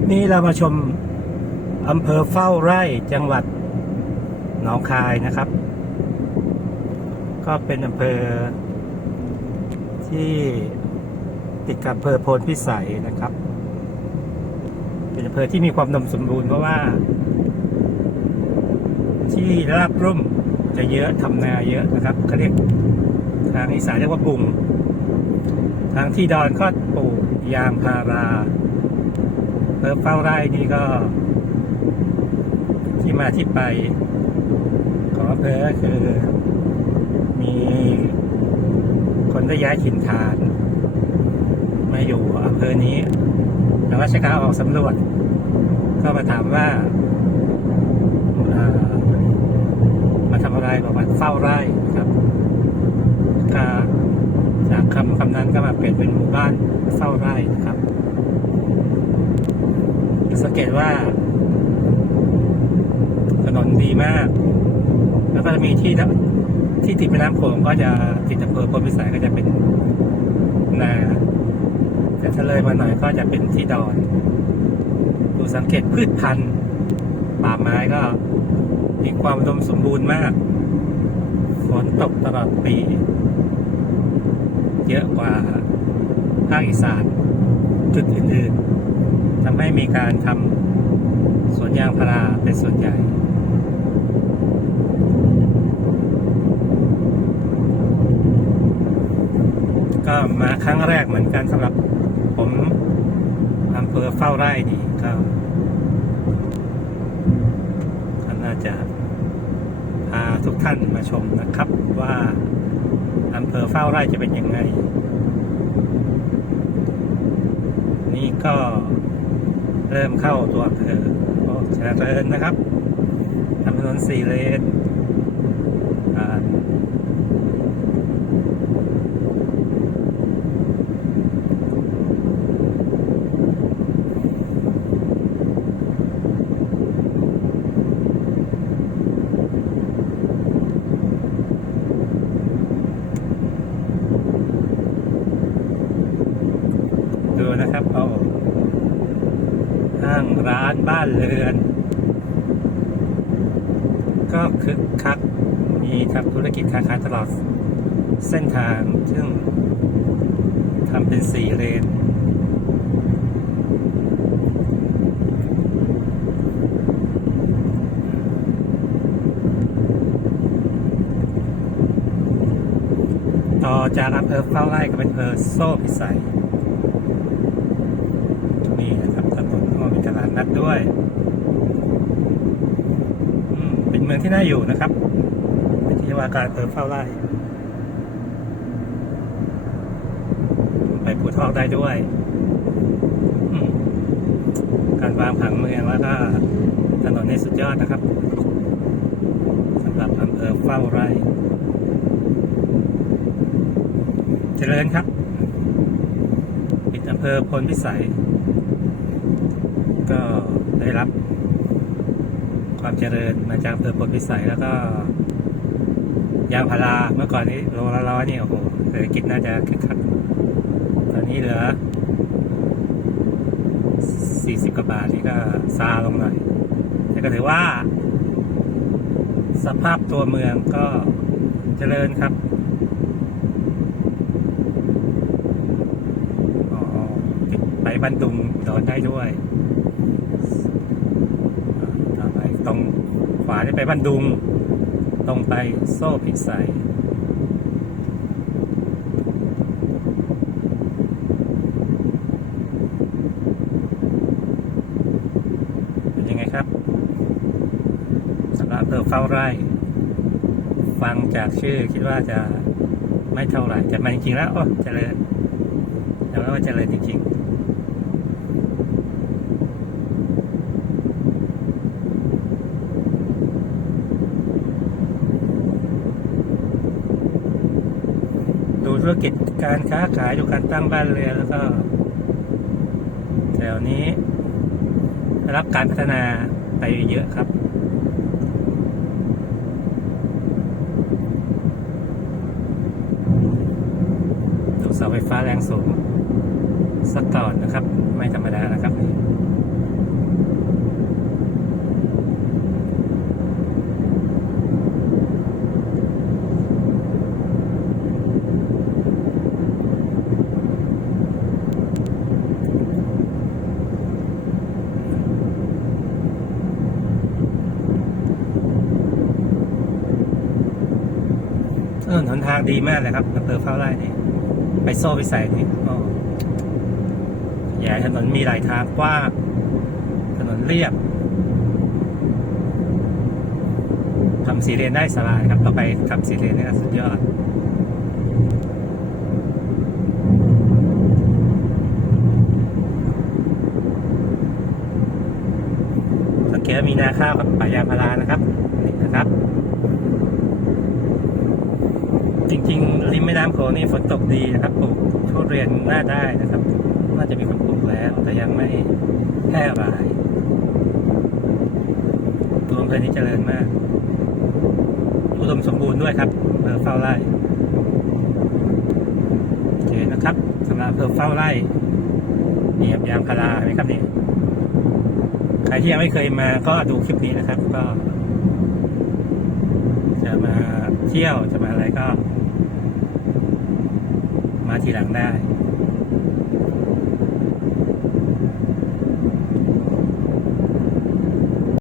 ปนี้เรามาชมอำเภอเฝ้าไร่จังหวัดหนองคายนะครับ ก็เป็นอำเภอ ที่ติดกับอำเภอโพนพิสัยนะครับ เป็นอำเภอที่มีความอุดมสมบูรณ์เพราะว่า ที่ราบรุ่มจะเยอะทำนาเยอะนะครับเขาเรียกทางอีสานเรียกว่าบุง ทางที่ดอนก็ปลูกยางพารา เพิ่มเฝ้าไร่นี่ก็ ที่มาที่ไปของอำเภอก็คือ มีคนได้ย้ายถิ่นฐาน มาอยู่อำเภอนี้ทางราชการออกสำรวจ ก็มาถามว่าามาทำอะไรบอกว่าเฝ้าไร่ครับจากคำคำนั้นก็มาเปลี่ยนเป็นหมู่บ้านเฝ้าไร่นะครับ สังเกตว่า ถนนดีมาก แล้วก็จะมีที่ที่ติดแม่น้ำโขงก็จะติดอำเภอพลพิสัยก็จะเป็นนาแต่ถ้าเลยมาหน่อยก็จะเป็นที่ดอนดูสังเกตพืชพันธุ์ป่าไม้ก็มีความอุดมสมบูรณ์มากฝนตกตลอดปี เยอะกว่าภาคอีสานจุดอื่นๆ ทำให้มีการทำสวนยางพาราเป็นส่วนใหญ่ก็มาครั้งแรกเหมือนกันสำหรับผมอำเภอเฝ้าไร่นี่ก็ก็น่าจะพาทุกท่านมาชมนะครับ ว่าอำเภอเฝ้าไร่จะเป็นยังไง นี่ก็ เริ่มเข้าตัวอำเภอโอ้เจริญนะครับทำถนนสี่เลนดูนะครับเอา ห้างร้านบ้านเรือน ก็คึกคักมีทำธุรกิจค้าขายตลอดเส้นทาง ซึ่งทำเป็นสี่เลนต่อจากอำเภอเฝ้าไร่ก็เป็นอำเภอโซ่พิสัย นี่นะครับถนนก็มีตลาด นัดด้วย เป็นเมืองที่น่าอยู่นะครับเป็นที่ว่าการอำเภอเฝ้าไร่ไปภูทอกได้ด้วยการวางผังเมืองแล้วก็ถนนนี่สุดยอดนะครับสำหรับอำเภอเฝ้าไร่ เจริญครับ ปิดอำเภอพลพิสัย ก็ได้รับความเจริญมาจากอำเภอพลพิสัยแล้วก็ ยางพาราเมื่อก่อนนี้โลละร้อยนี่โอ้โหเศรษฐกิจน่าจะคึกคักตอนนี้เหลือ40กว่าบาทนี่ก็ซาลงหน่อยแต่ก็ถือว่า สภาพตัวเมืองก็เจริญครับอ๋อไปบันดุงโดนได้ด้วยอ่าต่อไปตรงขวา นี่ไปบันดุง ตรงไปโซ่พิสัยเป็นยังไงครับสำหรับเภอเฝ้าไร่ ฟังจากชื่อคิดว่าจะไม่เท่าไหร่แต่มันจริงๆแล้วโอ้เจริญแต่ว่าเจริญจริงๆ ดูธุ รกิจการค้าขายดูการตั้งบ้านเรือนแล้วก็แถวนี้รับการพัฒนาไปเยอะครับ ดูเสาไฟฟ้าแรงสูงสักก่อนนะครับ ไม่ธรรมดานะครับ นี่หนทางดีมากเลยครับอำเภอเฝ้าไร่นี่ไปโซ่พิสัยนี่ก็ใหญ่ถนนมีหลายทางกว้างถนนเรียบทำสีเลนได้สบายครับต่อไปขับสีเลนนี่สุดยอดสังเกตมีนาข้าวกับป่ายางพารานะครับนี่นะครับ จริง ๆ ริมแม่น้ำโขงนี่ฝนตกดีนะครับปลูกทุเรียนน่าได้นะครับ น่าจะมีคนปลูกแล้วแต่ยังไม่แพร่หลายตัวอำเภอนี้เจริญมาก อุดมสมบูรณ์ด้วยครับอำเภอเฝ้าไร่โอเคนะครับสำหรับอำเภอเฝ้าไร่มียางพาราไหมครับเนี่ยใครที่ยังไม่เคยมาก็ดูคลิปนี้นะครับ ก็ จะมา เที่ยวจะมาอะไรก็ มาทีหลังได้